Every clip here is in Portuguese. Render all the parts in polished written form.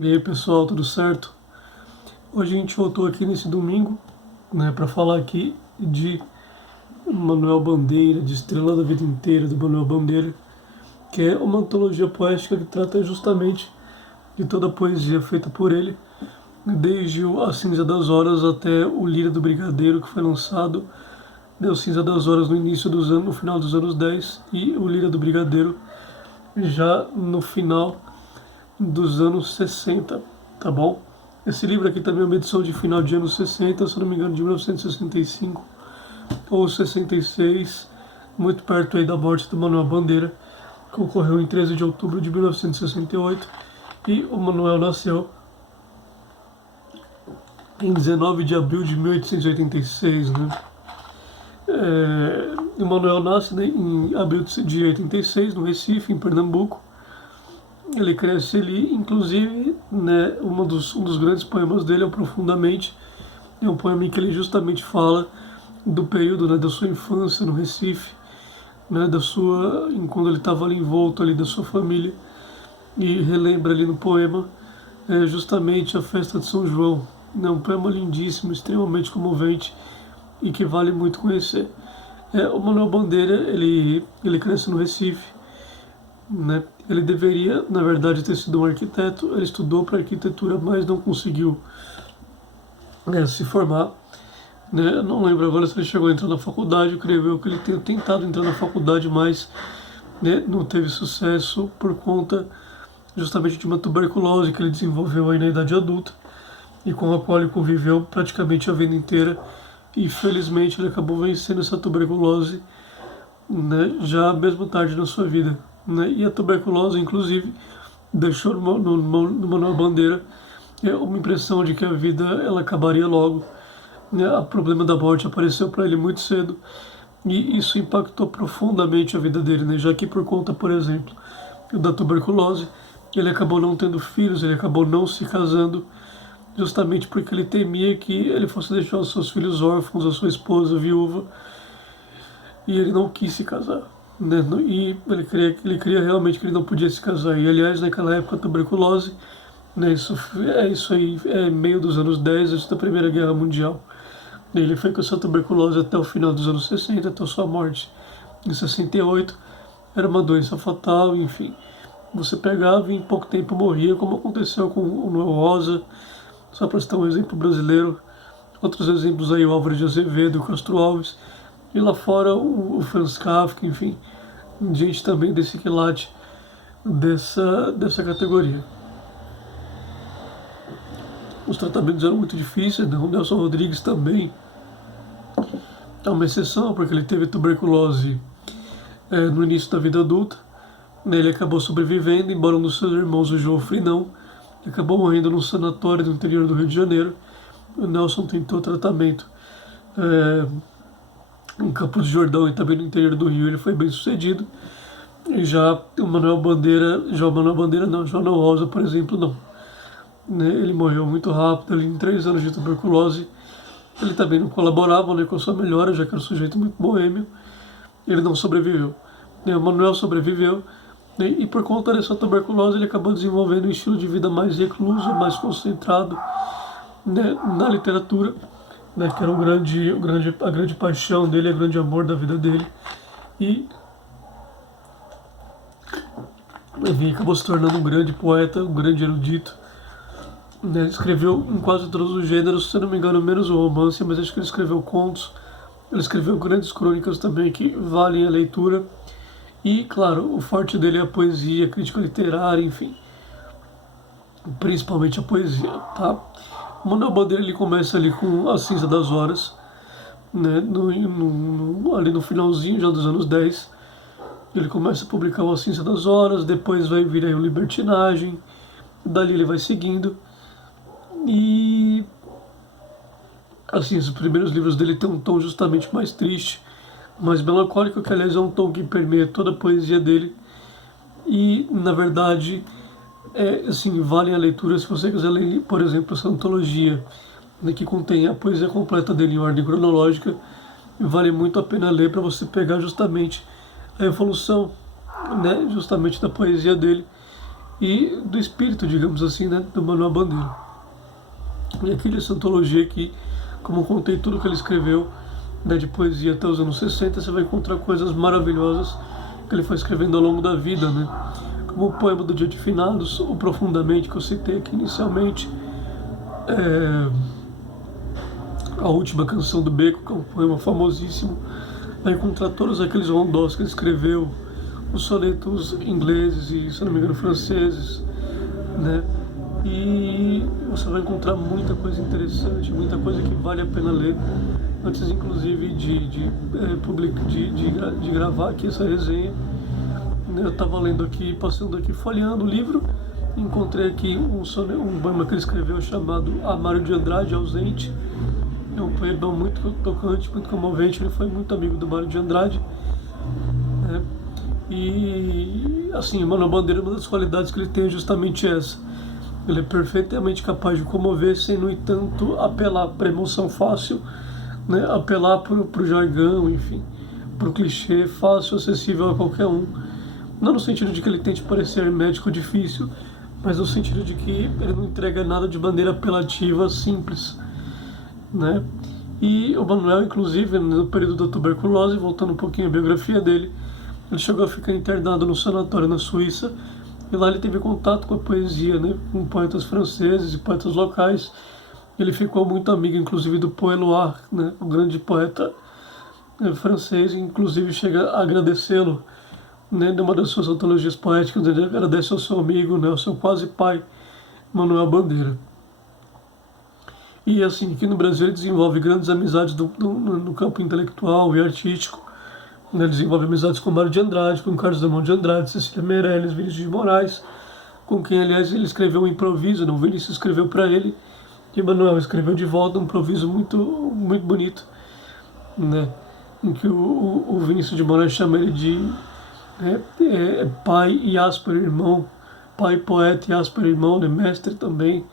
E aí pessoal, tudo certo? Hoje a gente voltou aqui nesse domingo, né, para falar aqui de Manuel Bandeira, de Estrela da Vida Inteira, do Manuel Bandeira, que é uma antologia poética que trata justamente de toda a poesia feita por ele, desde A Cinza das Horas até o Lírio do Brigadeiro, que foi lançado, o Cinza das Horas no início dos anos, no final dos anos 10 e o Lírio do Brigadeiro já no final dos anos 60, tá bom? Esse livro aqui também é uma edição de final de anos 60, se não me engano, de 1965 ou 66, muito perto aí da morte do Manuel Bandeira, que ocorreu em 13 de outubro de 1968, e o Manuel nasceu em 19 de abril de 1886, né? O Manuel nasce, né, em abril de 86, no Recife, em Pernambuco. Ele cresce ali, inclusive, né, um dos grandes poemas dele é o Profundamente. É um poema em que ele justamente fala do período, né, da sua infância no Recife, né, quando ele estava ali envolto ali da sua família, e relembra ali no poema justamente a festa de São João. É um poema lindíssimo, extremamente comovente e que vale muito conhecer. O Manuel Bandeira, ele cresce no Recife, né? Ele deveria, na verdade, ter sido um arquiteto. Ele estudou para arquitetura, mas não conseguiu se formar, né? Não lembro agora se ele chegou a entrar na faculdade. Eu creio eu que ele tenha tentado entrar na faculdade, mas, né, não teve sucesso por conta justamente de uma tuberculose que ele desenvolveu aí na idade adulta e com a qual ele conviveu praticamente a vida inteira. E felizmente ele acabou vencendo essa tuberculose, né, já mesmo tarde na sua vida, né? E a tuberculose, inclusive, deixou no Manuel Bandeira uma impressão de que a vida ela acabaria logo, né? O problema da morte apareceu para ele muito cedo e isso impactou profundamente a vida dele, né? Já que por conta, por exemplo, da tuberculose, ele acabou não tendo filhos, ele acabou não se casando, justamente porque ele temia que ele fosse deixar os seus filhos órfãos, a sua esposa viúva, e ele não quis se casar, né? E ele queria realmente que ele não podia se casar. E aliás, naquela época a tuberculose, né, isso aí é meio dos anos 10, antes da Primeira Guerra Mundial. Ele foi com essa tuberculose até o final dos anos 60, até a sua morte em 68. Era uma doença fatal, enfim. Você pegava e em pouco tempo morria, como aconteceu com o Noel Rosa, só para citar um exemplo brasileiro. Outros exemplos aí, o Álvaro de Azevedo, o Castro Alves, e lá fora o Franz Kafka, enfim, gente também desse quilate, dessa categoria. Os tratamentos eram muito difíceis, né? O Nelson Rodrigues também é uma exceção, porque ele teve tuberculose no início da vida adulta, né? Ele acabou sobrevivendo, embora um dos seus irmãos, o Joffre, não. Ele acabou morrendo num sanatório no interior do Rio de Janeiro. O Nelson tentou tratamento em Campos do Jordão e também no interior do Rio. Ele foi bem sucedido. E já o Manuel Bandeira não, João Rosa, por exemplo, não. Né? Ele morreu muito rápido, ali em 3 anos de tuberculose. Ele também não colaborava, né, com a sua melhora, já que era um sujeito muito boêmio. Ele não sobreviveu. O Manuel sobreviveu, né, e por conta dessa tuberculose ele acabou desenvolvendo um estilo de vida mais recluso, mais concentrado, né, na literatura, né, que era a grande paixão dele, o grande amor da vida dele. E ele acabou se tornando um grande poeta, um grande erudito, né? Escreveu em quase todos os gêneros, se não me engano, menos o romance, mas acho que ele escreveu contos, ele escreveu grandes crônicas também que valem a leitura. E, claro, o forte dele é a poesia, a crítica literária, enfim, principalmente a poesia, tá? O Manuel Bandeira ele começa ali com A Cinza das Horas, né? Ali no finalzinho já dos anos 10, ele começa a publicar o A Cinza das Horas, depois vai vir aí o Libertinagem, dali ele vai seguindo. E assim, os primeiros livros dele têm um tom justamente mais triste, mais melancólico, que aliás é um tom que permeia toda a poesia dele. E na verdade, assim, vale a leitura se você quiser ler, por exemplo, essa antologia, né, que contém a poesia completa dele em ordem cronológica. Vale muito a pena ler para você pegar justamente a evolução, né, justamente da poesia dele e do espírito, digamos assim, né, do Manuel Bandeira. E aqui nessa antologia aqui, como eu contei tudo que ele escreveu, né, de poesia até os anos 60, você vai encontrar coisas maravilhosas que ele foi escrevendo ao longo da vida, né? Como o poema do Dia de Finados, o Profundamente, que eu citei aqui inicialmente, a Última Canção do Beco, que é um poema famosíssimo, vai encontrar todos aqueles rondós que ele escreveu, os sonetos ingleses e, se não me engano, franceses, né? E você vai encontrar muita coisa interessante, muita coisa que vale a pena ler, antes inclusive de gravar aqui essa resenha. Eu estava lendo aqui, passando aqui, folheando o livro, encontrei aqui um poema que ele escreveu chamado Amário de Andrade Ausente. É um poema muito tocante, muito comovente. Ele foi muito amigo do Mário de Andrade, né? E assim, Manuel Bandeira, uma das qualidades que ele tem é justamente essa. Ele é perfeitamente capaz de comover sem, no entanto, apelar para a emoção fácil, né? Apelar para o jargão, enfim, para o clichê fácil, acessível a qualquer um. Não no sentido de que ele tente parecer médico difícil, mas no sentido de que ele não entrega nada de maneira apelativa, simples, né? E o Manuel, inclusive, no período da tuberculose, voltando um pouquinho à biografia dele, ele chegou a ficar internado no sanatório na Suíça, e lá ele teve contato com a poesia, né? Com poetas franceses e poetas locais. Ele ficou muito amigo, inclusive, do Paul Éluard, né? O grande poeta francês, inclusive chega a agradecê-lo, né, de uma das suas antologias poéticas. Ele agradece ao seu amigo, né, ao seu quase pai, Manuel Bandeira. E assim, aqui no Brasil ele desenvolve grandes amizades no campo intelectual e artístico. Ele desenvolve amizades com Mário de Andrade, com Carlos Drummond de Andrade, Cecília Meirelles, Vinícius de Moraes, com quem, aliás, ele escreveu um improviso, né? O Vinícius escreveu para ele, e Manuel escreveu de volta um improviso muito, muito bonito, né? Em que o Vinícius de Moraes chama ele de pai e áspero irmão, pai poeta e áspero irmão, né? Mestre também,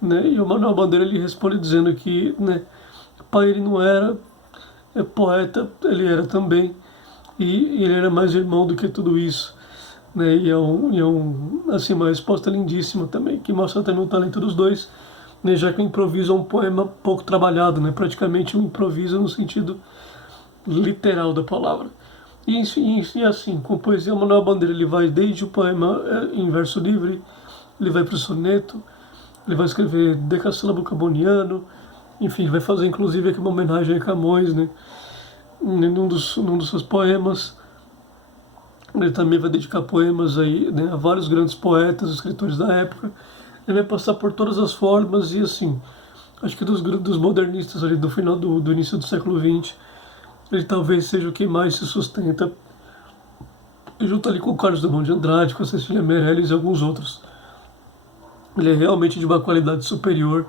né? E o Manuel Bandeira ele responde dizendo que, né, pai ele não era, poeta ele era também, e ele era mais irmão do que tudo isso, né? E assim, uma resposta lindíssima também, que mostra também o talento dos dois, né? Já que o improviso é um poema pouco trabalhado, né? Praticamente um improviso no sentido literal da palavra. E assim, com poesia, Manuel Bandeira ele vai desde o poema em verso livre, ele vai para o soneto, ele vai escrever decassílabo caboniano, enfim, vai fazer inclusive aqui uma homenagem a Camões, né? Num dos seus poemas. Ele também vai dedicar poemas aí, né, a vários grandes poetas, escritores da época. Ele vai passar por todas as formas e assim, acho que dos modernistas ali do final do início do século XX, ele talvez seja o que mais se sustenta, junto ali com o Carlos Drummond de Andrade, com a Cecília Meirelles e alguns outros. Ele é realmente de uma qualidade superior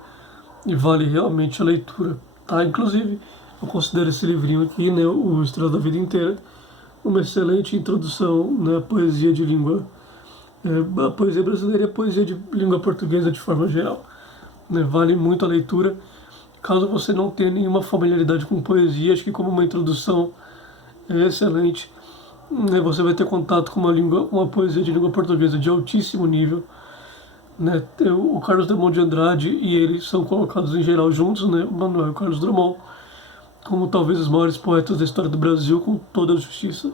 e vale realmente a leitura, tá? Inclusive, eu considero esse livrinho aqui, né, o Estrela da Vida Inteira, uma excelente introdução, né, à poesia de língua, a poesia brasileira e a poesia de língua portuguesa de forma geral, né? Vale muito a leitura. Caso você não tenha nenhuma familiaridade com poesia, acho que como uma introdução é excelente, né? Você vai ter contato com uma poesia de língua portuguesa de altíssimo nível, né? O Carlos Drummond de Andrade e ele são colocados em geral juntos, né? O Manuel e o Carlos Drummond, como talvez os maiores poetas da história do Brasil, com toda a justiça,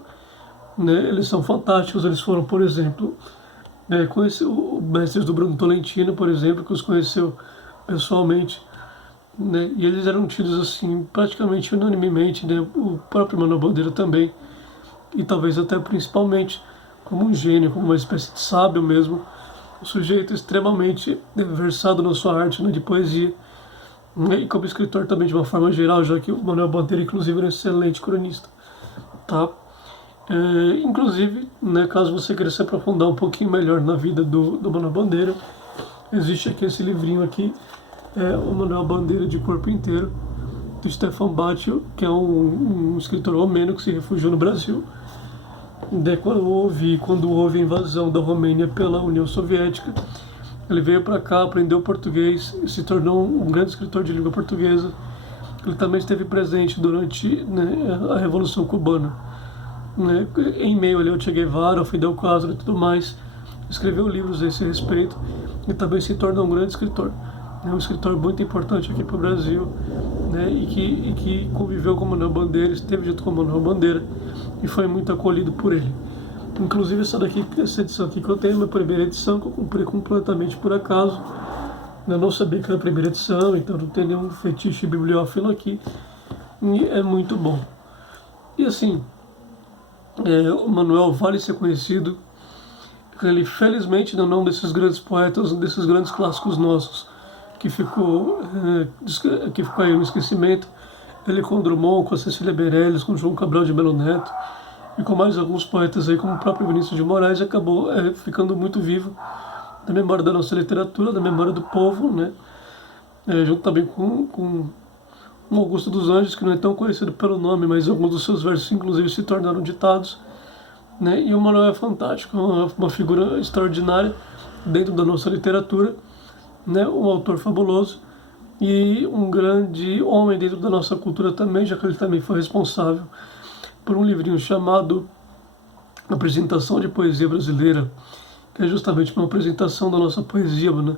né? Eles são fantásticos. Eles foram, por exemplo, o mestres do Bruno Tolentino, por exemplo, que os conheceu pessoalmente, né? E eles eram tidos assim praticamente unanimemente, né? O próprio Manuel Bandeira também, e talvez até principalmente como um gênio, como uma espécie de sábio mesmo, um sujeito extremamente versado na sua arte, né, de poesia, né? E como escritor também de uma forma geral, já que o Manuel Bandeira inclusive era um excelente cronista, tá? Inclusive, né, caso você queira se aprofundar um pouquinho melhor na vida do Manuel Bandeira, existe aqui esse livrinho aqui, o Manuel Bandeira de Corpo Inteiro, do Stefan Batio, que é um escritor romeno que se refugiou no Brasil. Quando houve a invasão da Romênia pela União Soviética, ele veio para cá, aprendeu português e se tornou um grande escritor de língua portuguesa. Ele também esteve presente durante, né, a Revolução Cubana, né, em meio ali ao Che Guevara, ao Fidel Castro e tudo mais. escreveu livros a esse respeito e também se tornou um grande escritor. É um escritor muito importante aqui para o Brasil, né, e que conviveu com o Manuel Bandeira, esteve junto com o Manuel Bandeira e foi muito acolhido por ele. Inclusive essa edição aqui que eu tenho, a minha primeira edição, que eu comprei completamente por acaso. Eu não sabia que era a primeira edição, então não tem nenhum fetiche bibliófilo aqui. E é muito bom. E assim, o Manuel vale ser conhecido. Ele, felizmente, não é um desses grandes poetas, um desses grandes clássicos nossos, que ficou aí no esquecimento. Ele com Drummond, com a Cecília Meirelles, com João Cabral de Melo Neto, e com mais alguns poetas aí, como o próprio Vinícius de Moraes, acabou ficando muito vivo na memória da nossa literatura, na memória do povo, né? Junto também com Augusto dos Anjos, que não é tão conhecido pelo nome, mas alguns dos seus versos, inclusive, se tornaram ditados, né? E o Manuel é fantástico, uma figura extraordinária dentro da nossa literatura, né? Um autor fabuloso e um grande homem dentro da nossa cultura também, já que ele também foi responsável por um livrinho chamado Apresentação de Poesia Brasileira, que é justamente uma apresentação da nossa poesia, né?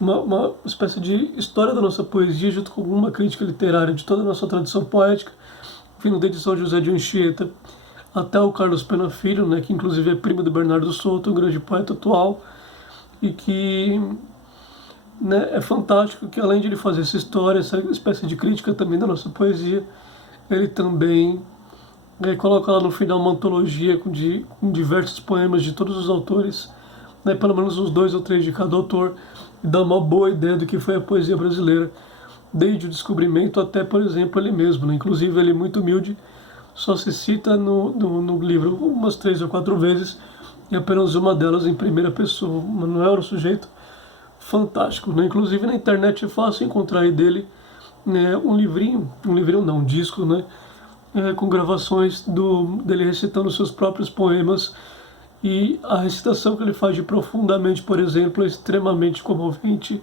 Uma espécie de história da nossa poesia junto com uma crítica literária de toda a nossa tradição poética, vindo desde São José de Anchieta até o Carlos Pena Filho, né, que inclusive é primo de Bernardo Souto, um grande poeta atual, e que, né, é fantástico que, além de ele fazer essa história, essa espécie de crítica também da nossa poesia, ele também coloca lá no final uma antologia com diversos poemas de todos os autores, né, pelo menos uns 2 ou 3 de cada autor, e dá uma boa ideia do que foi a poesia brasileira, desde o descobrimento até, por exemplo, ele mesmo, né? Inclusive, ele é muito humilde, só se cita no livro umas 3 ou 4 vezes, e apenas uma delas em primeira pessoa. O Manuel era um sujeito fantástico, né? Inclusive, na internet é fácil encontrar aí dele, né, um livrinho não, um disco, né, com gravações dele recitando seus próprios poemas, e a recitação que ele faz de Profundamente, por exemplo, é extremamente comovente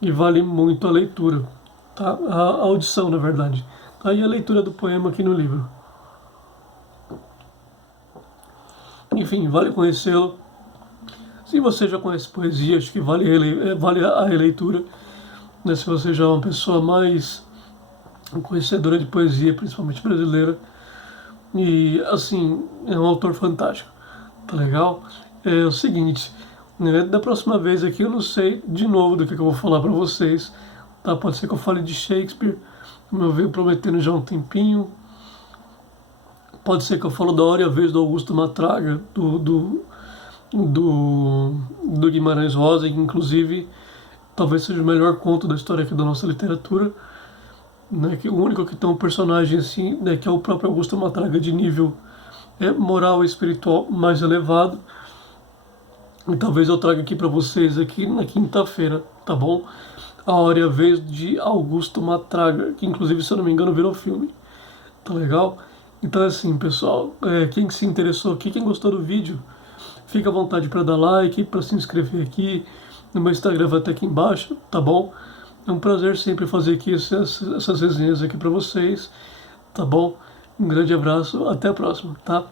e vale muito a leitura, tá? A audição, na verdade. Tá aí a leitura do poema aqui no livro. Enfim, vale conhecê-lo. Se você já conhece poesia, acho que vale a releitura, né? Se você já é uma pessoa mais conhecedora de poesia, principalmente brasileira. E, assim, é um autor fantástico. Tá legal? É o seguinte, né, da próxima vez aqui eu não sei de novo do que eu vou falar para vocês, tá? Pode ser que eu fale de Shakespeare, como eu venho prometendo já há um tempinho. Pode ser que eu fale da Hora e a Vez do Augusto Matraga, do Guimarães Rosa, que inclusive talvez seja o melhor conto da história aqui da nossa literatura, né? Que o único que tem um personagem assim, né, que é o próprio Augusto Matraga, de nível moral e espiritual mais elevado. E talvez eu traga aqui para vocês aqui na quinta-feira, tá bom? A Hora e a Vez de Augusto Matraga, que inclusive, se eu não me engano, virou filme. Tá legal? Então assim, pessoal, quem se interessou aqui, quem gostou do vídeo, fica à vontade para dar like, para se inscrever aqui. No meu Instagram vai estar aqui embaixo, tá bom? É um prazer sempre fazer aqui essas resenhas aqui para vocês, tá bom? Um grande abraço, até a próxima, tá?